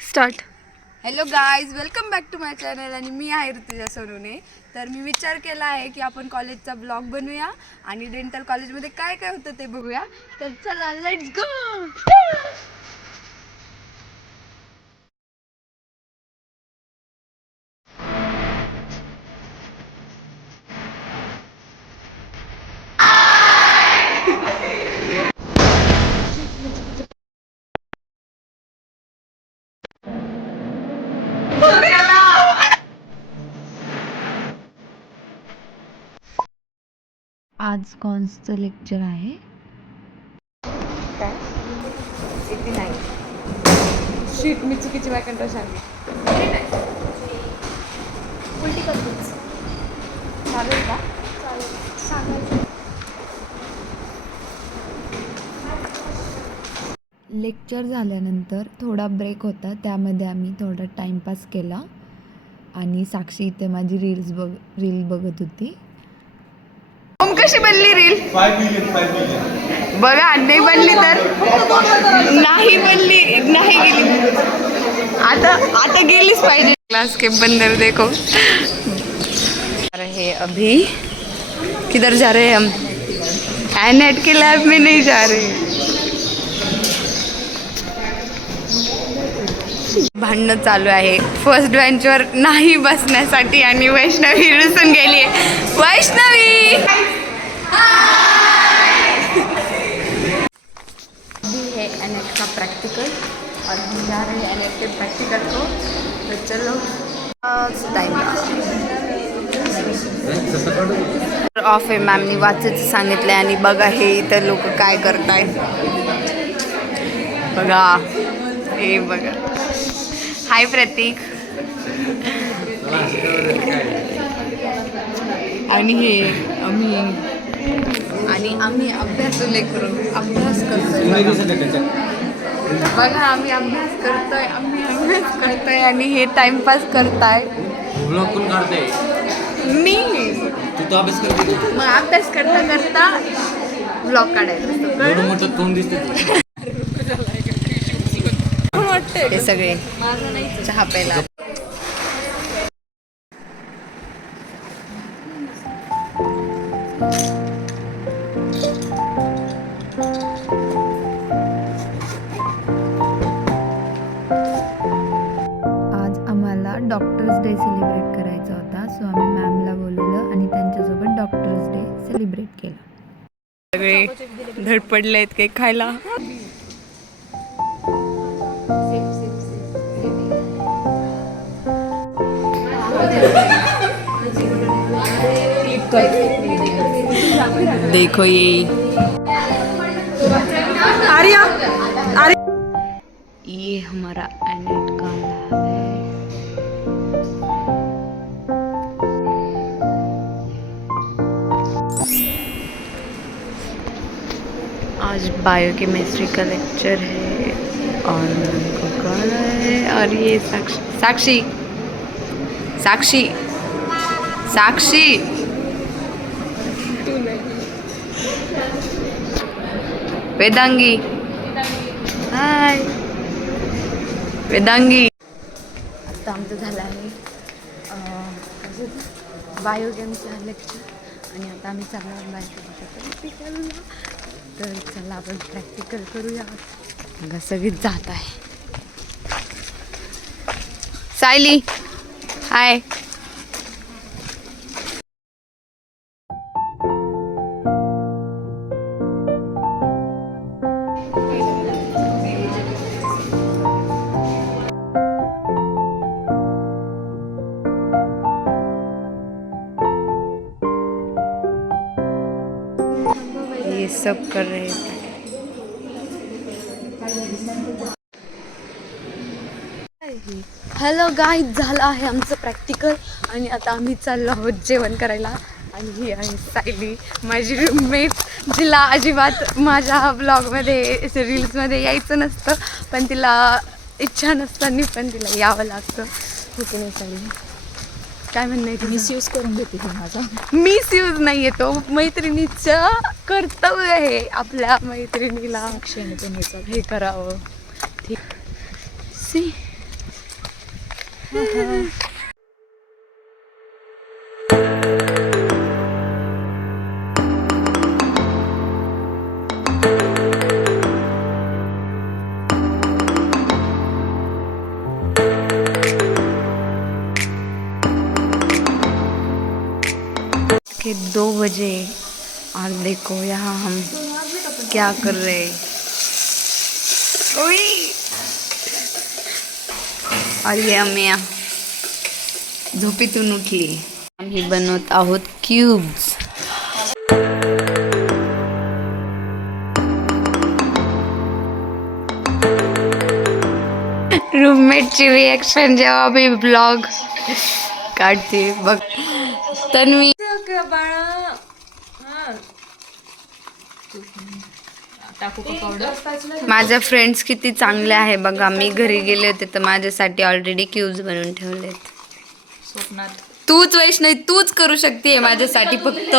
Start. Hello guys, welcome back to my channel. आणि मी आहे ऋतुजा सोनवणे. तर मी विचार केला आहे की आपण कॉलेजचा ब्लॉग बनवूया आणि डेंटल कॉलेजमध्ये काय काय होतं ते बघूया. तर चला, लेट्स गो. आज कॉन्सचं लेक्चर आहे. काय 89 शीट मी चुकीची वाकंट सांगली. उलटी करतोच. चालेल का? सांगायचं. लेक्चर झाल्यानंतर थोडा ब्रेक होता, त्यामध्ये आम्ही थोडा टाईमपास केला आणि साक्षी इथे माझी रील बघत होती. कशी बनली रील? 5 million. बघा, नाही बनली तर नाही बनली, नाही गेली. आता गेलीच पाहिजे. क्लास के बंदर देखो. रहे अभी किधर जा रहे हैं हम? एनेट के लैब में नहीं जा रहे. भांडणं चालू आहे फर्स्ट बेंचवर नाही बसण्यासाठी आणि वैष्णवी रुसून गेली. वैष्णवी अभी है एनेट का प्रैक्टिकल और हम जा रहे हैं एनेट के प्रैक्टिकल को. तो चलो टाइम ऑफ आहे. मॅमनी वाचायचं सांगितलं आणि बघा हे इथं लोक काय करताय. बघा हे बघा. हाय प्रतीक. आणि हे आम्ही अभ्यास अभ्यास करतोय. बघा आम्ही अभ्यास करतोय आणि हे टाइमपास करताय. ब्लॉग कोण काढते? मी तू अभ्यास करते. मग अभ्यास करता ब्लॉग काढायचा असतो. एवढं मोठं तोंड दिसते. हे सगळे चहा प्यायला. आज आम्हाला डॉक्टर्स डे सेलिब्रेट करायचा होता, सो आम्ही मॅमला बोलवलं आणि त्यांच्यासोबत डॉक्टर्स डे सेलिब्रेट केला. सगळे धडपडले आहेत काही खायला. देखो ये ये हमारा एनेट का लैब है. आज बायोकेमिस्ट्री का लेक्चर है और हमको गाना है. और ये साक्षी साक्षी साक्षी वेदांगी. हाय वेदांगी. आता आमचं झालं आहे बायोकेमचं लेक्चर आणि आता आम्ही चालणार बायोकेमचं. तर चला आपण प्रॅक्टिकल करूया. सगळीच जात आहे. सायली हाय. ये सब कर रहे थे. हॅलो गाईज, झालं आहे आमचं प्रॅक्टिकल आणि आता आम्ही चाललो आहोत जेवण करायला. आणि ही आहे सायली, माझी रूममेट, जिला अजिबात माझ्या ब्लॉगमध्ये रील्समध्ये यायचं नसतं, पण तिला इच्छा नसताना पण तिला यावं लागतं. हो की नाही सायली? काय म्हणणं आहे? मिसयूज करून घेते माझा. मिसयूज नाही आहे, तो मैत्रिणीचं कर्तव्य आहे आपल्या मैत्रिणीला हे करावं. ठीक सी के 2 बजे और देखो यहाँ हम क्या कर रहे हैं। ओई और ये अम्मिया झोपेतून उठली। आम्ही बनवत आहोत क्यूब्स। रूममेटची रिएक्शन जेव्हा मी ब्लॉग काढते बघ। तन्वी माझ्या फ्रेंड्स किती चांगले आहे बघा। मी घरी गेले होते तर माझ्यासाठी ऑलरेडी क्यूब्स बनवून ठेवलेत। तूच वैष्णवी तूच करू शकते माझ्यासाठी फक्त।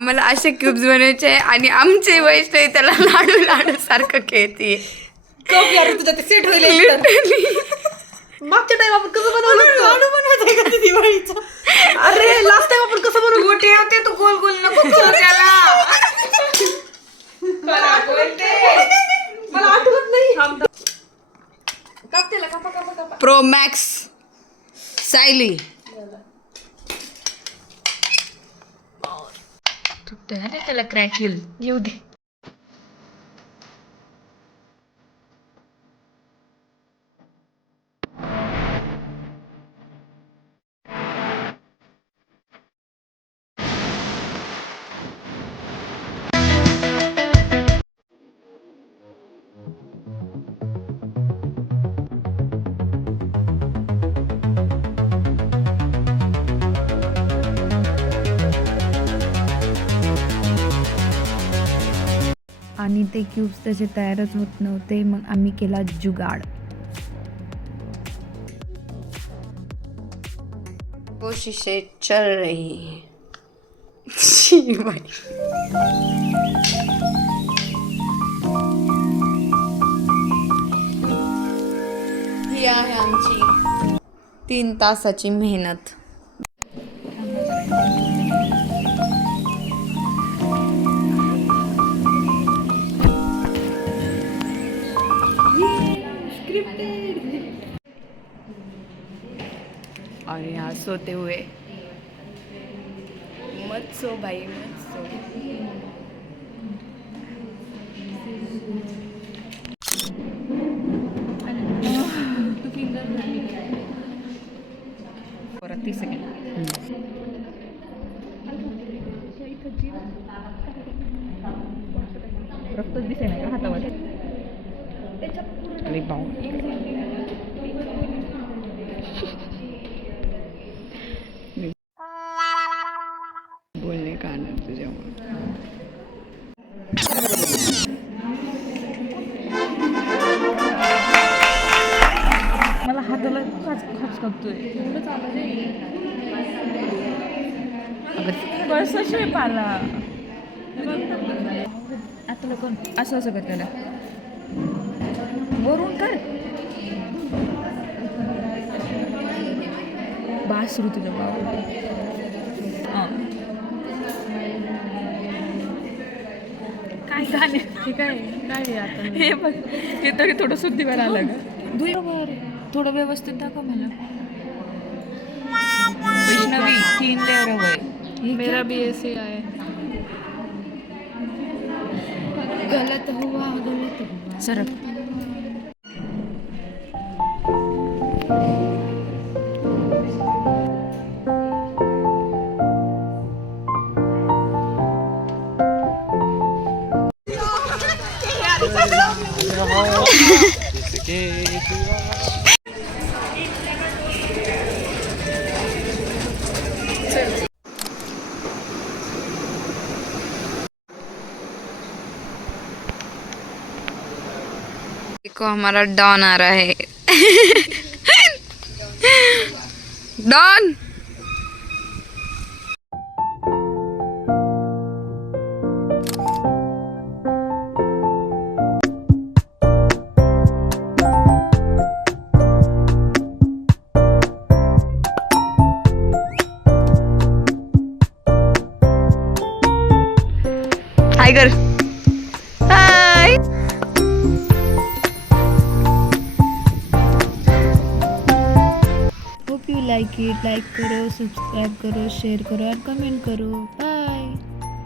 मला असे क्यूब्स बनवायचे आणि आमचे वैष्णवी त्याला लाडू लाडू सारखं खेळते। मागच्या टाइम आपण कसं बनवलं लाडू बनवायचं का दिवाळीचं? अरे लास्ट टाइम आपण कसं बनवलं? गोटे होते तू गोल गोल नको करू त्याला। मला आठवत नाही. काप त्याला, कापा कापा कापा. प्रो मॅक्स सायली त्याला क्रॅक येईल येऊ दे। आणि ते क्यूब्स त्याचे तयारच होत नव्हते, मग आम्ही केला जुगाड। कोशिशें चल रही है। छी भाई। ही आहे आमची 3 तासाची मेहनत। और यहाँ सोते हुए मत सो भाई मत सो। परत 30 सेकंड. रक्तच दिसे नाही का हातावर? अरे बोलने का आनंद तुझ्यामुळे। मला हाताला खाच कापतोय. कसं शेप आला आता लोक असं असं कर त्याला वरून कर. बासरू तुझ्या बाबा काय गाणे हे काय आता हे बघ हे तरी थोडं शुद्धीवर आलं का बरोबर थोडं व्यवस्थित दाखव मला. वैष्णवी 3 लेअर हवंय. मेरा भी ऐसे आहे. गलत हुआ सरक देखो हमारा डॉन आ रहा है। डॉन हाय कर हाय. Hope you like it. Like करो, सब्सक्राइब करो, शेयर करो और कमेंट करो. बाय.